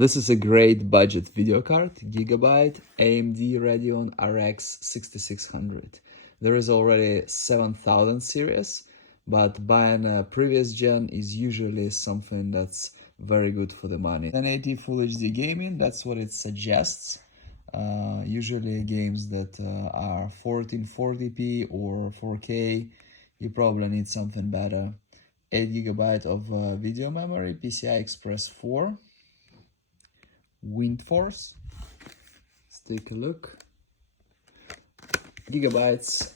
This is a great budget video card, Gigabyte AMD Radeon RX 6600. There is already 7000 series, but buying a previous gen is usually something that's very good for the money. 1080 Full HD gaming, that's what it suggests. Usually games that are 1440p or 4K, you probably need something better. 8 GB of video memory, PCI Express 4. Wind Force. Let's take a look. Gigabytes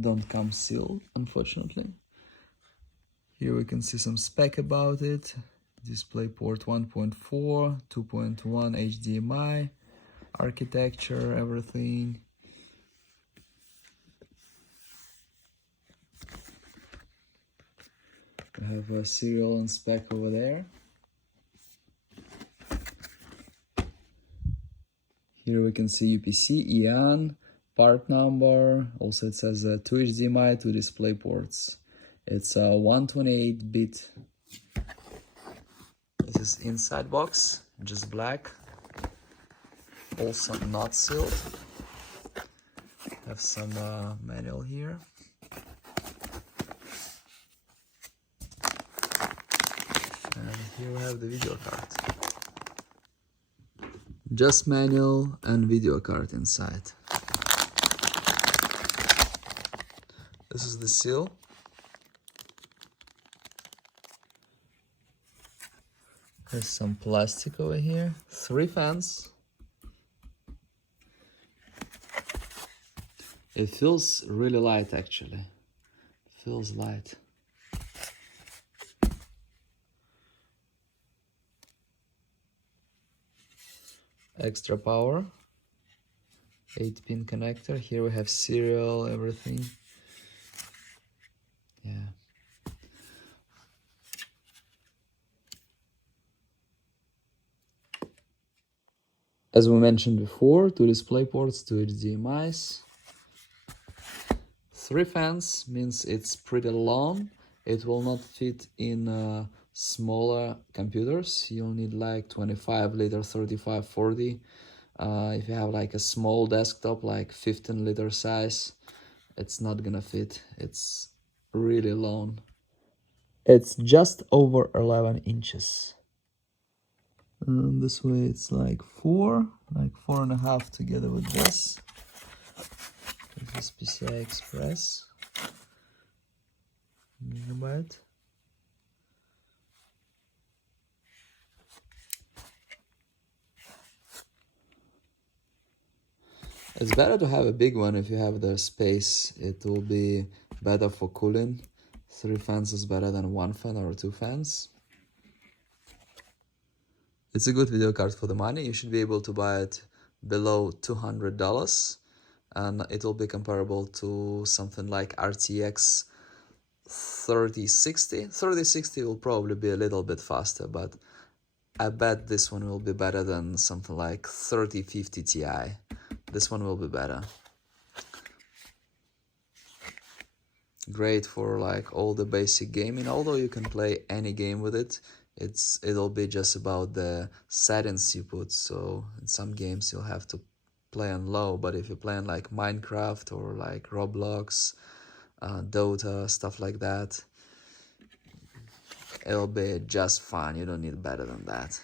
don't come sealed, unfortunately. Here we can see some spec about it. DisplayPort 1.4, 2.1 HDMI, architecture, everything. We have a serial and spec over there. Here we can see UPC, EAN, part number. Also it says 2 HDMI, 2 display ports. It's a 128-bit. This is inside box, just black. Also not sealed. Have some manual here. And here we have the video card. Just manual and video card inside. This is the seal. There's some plastic over here. 3 fans. It feels really light actually. Feels light. Extra power, 8-pin connector. Here we have serial, everything. Yeah. As we mentioned before, 2 display ports, 2 HDMIs. 3 fans means it's pretty long. It will not fit in smaller computers. You'll need like 25-liter, 35, 40. If you have like a small desktop, like 15-liter size, it's not gonna fit. It's really long. It's just over 11 inches. And this way it's like 4.5 together with this. This is PCI Express. Gigabyte. It's better to have a big one if you have the space. It will be better for cooling. 3 fans is better than 1 fan or 2 fans. It's a good video card for the money. You should be able to buy it below $200, and it will be comparable to something like RTX 3060. 3060 will probably be a little bit faster, but I bet this one will be better than something like 3050 Ti. This one will be better. Great for like all the basic gaming, although you can play any game with it. It'll be just about the settings you put. So in some games you'll have to play on low, but if you're playing like Minecraft or like Roblox, Dota, stuff like that, it'll be just fine. You don't need better than that.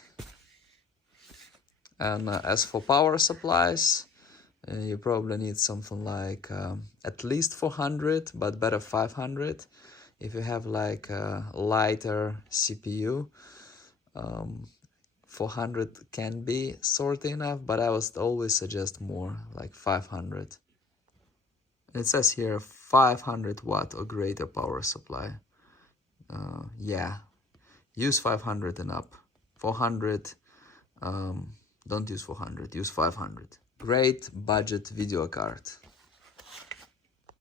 And as for power supplies, you probably need something like at least 400, but better 500. If you have like a lighter CPU, 400 can be sort enough, but I would always suggest more, like 500. It says here 500 watt or greater power supply. Yeah, use 500 and up. 400, don't use 400, use 500. Great budget video card.